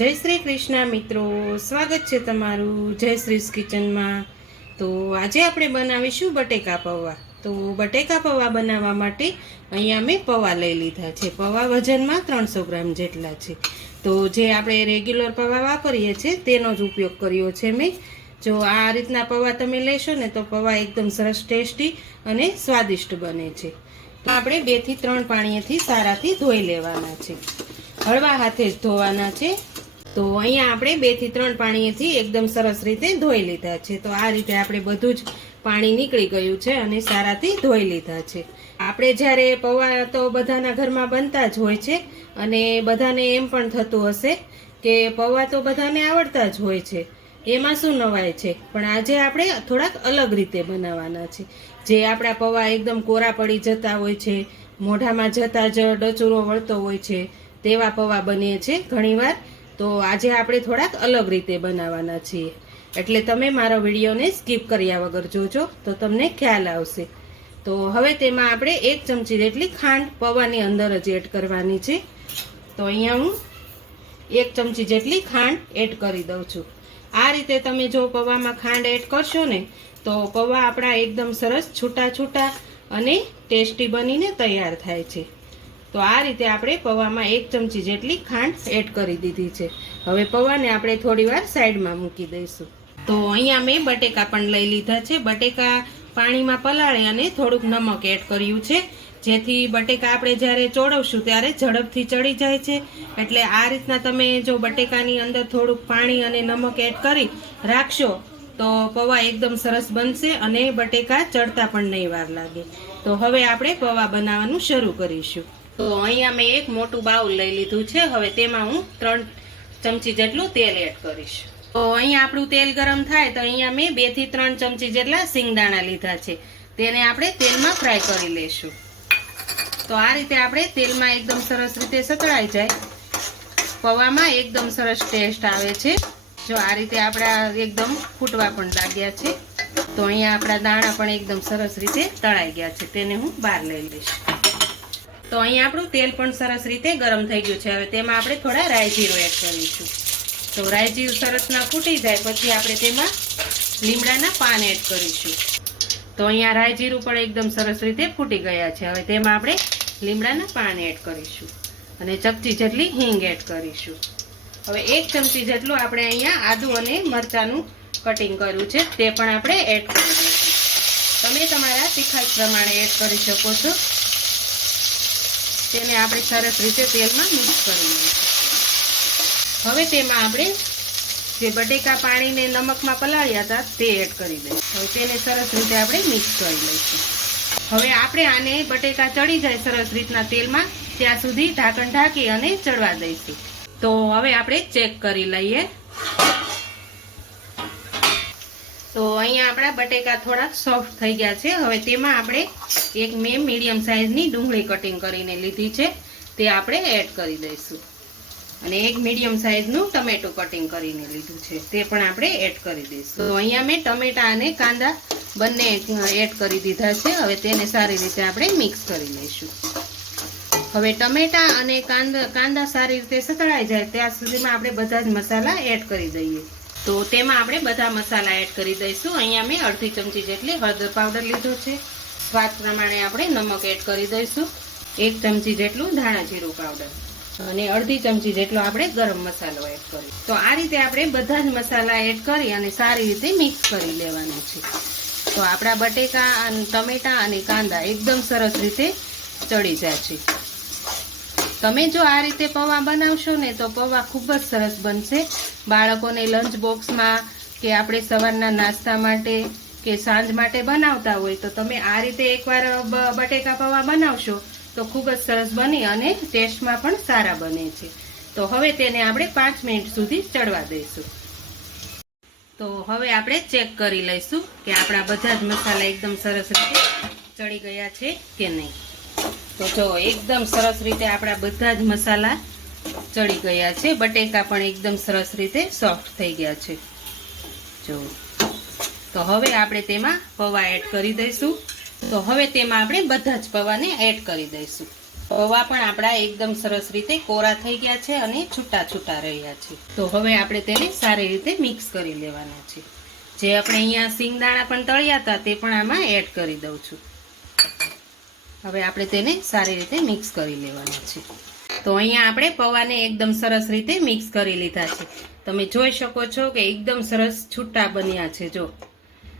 जय श्री कृष्ण मित्रों, स्वागत है तमारू जय श्रीस किचन में। तो आज આપણે બનાવીશું બટેકા પૌવા। તો બટેકા પૌવા બનાવવા માટે અહીંયા મેં પૌવા લઈ લીધા છે। પૌવા વજનમાં 300 ગ્રામ જેટલા છે। તો જે આપણે રેગ્યુલર પૌવા વાપરીએ છીએ તેનો જ ઉપયોગ કર્યો છે મેં। જો આ રીતના પૌવા તમે લેશો ને તો પૌવા એકદમ સરસ ટેસ્ટી અને સ્વાદિષ્ટ બને છે। તો આપણે 2 થી 3 પાણીથી સારાથી ધોઈ લેવાના છે। હળવા હાથે જ ધોવાના છે। तो अहींया आपणे 2 થી 3 पाणीथी एकदम सरस रीते धोई लीधा छे। तो आ रीते आपणे बधुं ज पाणी नीकળી गयुं छे अने साराथी धोई लीधा छे। आपणे ज्यारे पौवा तो बधाना घरमां बनता ज होय छे अने बधाने एम पण थतुं हशे के पौवा तो बधाने आवडता ज होय छे, एमां शुं नवाई छे। पण आजे आपणे थोड़ाक अलग रीते बनाववाना छे। जे आपणा पौवा एकदम कोरा पड़ी जता होय छे, मोढामां जता ज डचुरो वळतो होय छे तेवा पौवा बने छे घणीवार। तो आज आपणे थोड़ाक अलग रीते बनाववाना छीए, एटले तमे मारो विडियोने स्कीप कर्या वगर जोजो तो तमने ख्याल आवशे। तो हवे तेमां आपणे 1 चमची जेटली खांड पौवानी अंदर ज एड करवानी छे। तो अहींया हूँ 1 चमची जेटली खांड एड करी दઉં છું। आ रीते तमे जो पौवामां खांड एड करशो ने तो पौवा आपणा एकदम सरस छूटा छूटा अने टेस्टी बनीने तैयार थाय छे। तो आ रीते आपणे पौवामां 1 चमची जेटली खांड एड करी दीधी छे। हवे पौवाने आपणे थोड़ीवार साइडमां मूकी दईशुं। तो अहींया मैं बटेका पण लई लीधा छे। बटेका पाणीमां पलाळी अने थोड़ुंक नमक एड कर्युं छे, जेथी बटेका आपणे ज्यारे चोळवशुं त्यारे झड़पथी चढ़ी जाय छे। एटले आ रीतना तमे जो बटेकानी अंदर थोड़ुंक पाणी अने नमक एड करी राखशो तो पौवा एकदम सरस बनशे अने बटेका चढ़ता पण नहीं वार लागे। तो हवे आपणे पौवा बनाववानुं शरू करीशुं। तो अहींया मैं एक मोटुं बाउल लई लीधुं छे। हवे तेमां हूँ 3 चमची जेटલું तेल एड करीश। तो अहींया आपणुं तेल गरम थाय तो अहींया मैं 2 થી 3 चमची जेटला सिंगदाणा लीधा छे, तेने आपणे तेलमां फ्राय करी लेशुं। तो आ रीते आपणे तेलमां एकदम सरस रीते सतळाई जाय, पौवामां एकदम सरस टेस्ट आवे छे। जो आ रीते आपणा एकदम फूटवा पण लाग्या छे। तो अहींया आपणा दाणा पण एकदम सरस रीते तळाई गया छे, तेने हूँ बहार लई लईश। तो अहीं आपणुं तेल पण सरस रीते गरम थई गयुं छे। हवे तेमां आपणे थोड़ा राई जीरुं एड करीशुं। तो राई जीरुं सरसना फूटी जाय पछी आपणे तेमां લીમડાના પાન एड करीशुं। तो अहींया राई जीरुं पण एकदम सरस रीते फूटी गया छे। हवे तेमां आपणे લીમડાના पान एड करीशुं अने चमची जेटली हींग एड करीशुं। हवे 1 चमची जेटલું આપણે અહીંયા આદુ અને મરચાનું કટિંગ કર્યું છે તે પણ આપણે એડ કરી દઈશું। તમે તમારા તીખાશ પ્રમાણે એડ કરી શકો છો। તેને આપણે સરસ રીતે તેલમાં મિક્સ કરી લઈશું। હવે તેમાં આપણે જે બટેકા પાણીને નમકમાં પલાળ્યા હતા તે એડ કરી દઈશું। હવે તેને સરસ રીતે આપણે મિક્સ કરી લઈશું। હવે આપણે આને બટેકા ચડી જાય સરસ રીતના તેલમાં ત્યાં સુધી ઢાંકણ ઢાંકી અને ચડવા દઈશું। તો હવે આપણે ચેક કરી લઈએ। तो अहींया आपणा बटेका थोड़ा सॉफ्ट थई गया छे। हवे तेमां आपणे एक मैं मीडियम साइजनी डુંગળી कटिंग करीने लीधी छे ते आपणे एड करी दईशुं अने एक मीडियम साइजनुं टमेटो कटिंग करीने लीधुं छे ते पण आपणे एड करी दईशुं। तो अहींया मैं टमेटा अने कांदा बंने एड करी दीधा छे। हवे तेने सारी रीते आपणे मिक्स करी लईशुं। हवे टमेटा अने कांदा सारी रीते सतळाई जाय त्यां सुधीमां आपणे बधा ज मसाला एड करी दઈએ। तो तेमां आपणे बधा मसाला एड करी दईशुं। अहींया मैं अर्धी चमची जेटली हळદર पाउडर लीधो छे, स्वाद प्रमाणे आपणे नमक एड करी दईशुं, 1 चमची जेटલું धाणा जीरुं पाउडर अने अर्धी चमची जेटलो आपणे गरम मसालो एड करी। तो आ रीते आपणे बधा ज मसाला एड करी अने सारी रीते मिक्स करी लेवाना छे। तो आपणा बटेका अने टमेटा अने कांदा एकदम सरस रीते चढ़ी जाय छे। તમે જો આ રીતે પૌવા બનાવશો ને તો પૌવા ખૂબ જ સરસ બનશે। બાળકોને લંચ બોક્સમાં કે આપણે સવારના નાસ્તા માટે કે સાંજ માટે બનાવતા હોય તો તમે આ રીતે એકવાર બટેકા પૌવા બનાવશો તો ખૂબ જ સરસ બની અને ટેસ્ટમાં પણ સારા બને છે। તો હવે તેને આપણે 5 મિનિટ સુધી ચડવા દઈશું। તો હવે આપણે ચેક કરી લઈશું કે આપણા બધા જ મસાલા એકદમ સરસ રીતે ચડી ગયા છે કે નહીં। तो जो एकदम सरस रीते आपणा बधा ज मसाला चढ़ी गया छे, बटेका पण एकदम सरस रीते सॉफ्ट थई गया छे। जो तो हवे आपणे तेमां पौवा एड करी दईशुं। तो हवे तेमां आपणे बधा ज पौवाने एड करी दईशुं। પૌવા પણ આપણા એકદમ સરસ રીતે કોરા થઈ ગયા છે અને છૂટા છૂટા રહ્યા છે. તો હવે આપણે તેને સારી રીતે મિક્સ કરી લેવાના છે. જે આપણે અહીંયા સિંગદાણા પણ તળ્યા હતા તે પણ આમાં એડ કરી દઉં છું. હવે આપણે તેને સારી રીતે મિક્સ કરી લેવાના છે. તો અહીંયા આપણે પૌવાને એકદમ સરસ રીતે મિક્સ કરી લીધા છે. તમે જોઈ શકો છો કે એકદમ સરસ છૂટા બન્યા છે. જો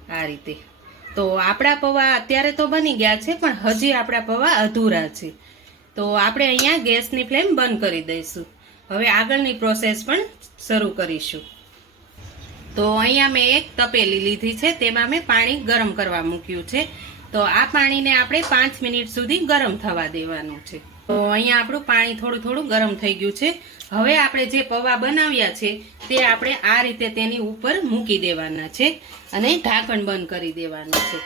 આ રીતે. તો આપણા પૌવા અત્યારે તો બની ગયા છે, પણ હજી આપણા પૌવા અધૂરા છે. તો આપણે અહીંયા ગેસની ફ્લેમ બંધ કરી દઈશું. હવે આગળની પ્રોસેસ પણ શરૂ કરીશું. તો અહીંયા મેં એક તપેલી લીધી છે, તેમાં મેં પાણી ગરમ કરવા મૂક્યું છે. તો આ પાણીને આપણે 5 મિનિટ સુધી ગરમ થવા દેવાનું છે. તો અહીંયા આપણું પાણી થોડું થોડું ગરમ થઈ ગયું છે. હવે આપણે જે પૌવા બનાવ્યા છે તે આપણે આ રીતે તેની ઉપર મૂકી દેવાના છે અને ઢાંકણ બંધ કરી દેવાનું છે.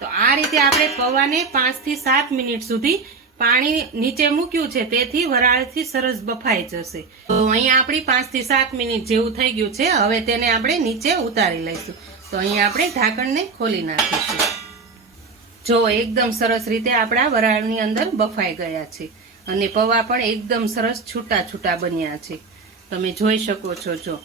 તો આ રીતે આપણે પૌવાને 5 થી 7 મિનિટ સુધી પાણી નીચે મૂક્યું છે, તેથી વરાળથી સરસ બફાઈ જશે. તો અહીંયા આપણી 5 થી 7 મિનિટ જેવું થઈ ગયું છે. હવે તેને આપણે નીચે ઉતારી લઈશું. તો અહીંયા આપણે ઢાંકણને ખોલી નાખીશું. જો એકદમ સરસ રીતે આપણા વરાળની અંદર બફાઈ ગયા છે અને પૌવા પણ એકદમ સરસ છૂટા છૂટા બન્યા છે. તમે જોઈ શકો છો. જો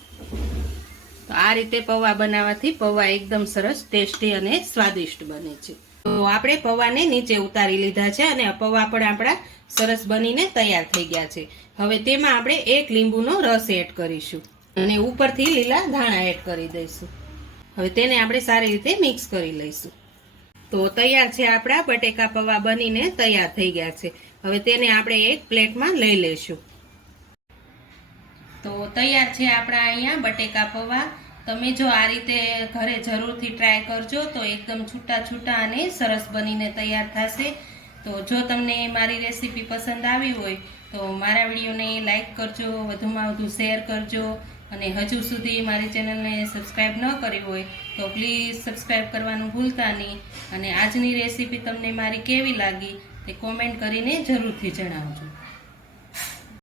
તો આ રીતે પૌવા બનાવવાથી પૌવા એકદમ સરસ ટેસ્ટી અને સ્વાદિષ્ટ બને છે. તો આપણે પૌવાને નીચે ઉતારી લીધા છે અને પૌવા પણ આપણા સરસ બનીને તૈયાર થઈ ગયા છે. હવે તેમાં આપણે 1 લીંબુનો રસ એડ કરીશું અને ઉપરથી લીલા ધાણા એડ કરી દઈશું. હવે તેને આપણે સારી રીતે મિક્સ કરી લઈશું. તો તૈયાર છે આપણા બટેકા પૌવા બનીને તૈયાર થઈ ગયા છે. હવે તેને આપણે એક પ્લેટમાં લઈ લઈશું. તો તૈયાર છે આપણા અહીંયા બટેકા પૌવા. તમે જો આ રીતે ઘરે જરૂરથી ટ્રાય કરજો તો એકદમ છૂટા છૂટા અને સરસ બનીને તૈયાર થશે. તો જો તમને મારી રેસીપી પસંદ આવી હોય તો મારા વિડીયોને લાઈક કરજો, વધુમાં વધુ શેર કરજો અને હજુ સુધી મારી ચેનલને સબસ્ક્રાઈબ ન કરી હોય તો પ્લીઝ સબસ્ક્રાઈબ કરવાનું ભૂલતા નહીં. અને આજની રેસીપી તમને મારી કેવી લાગી તે કોમેન્ટ કરીને જરૂરથી જણાવજો.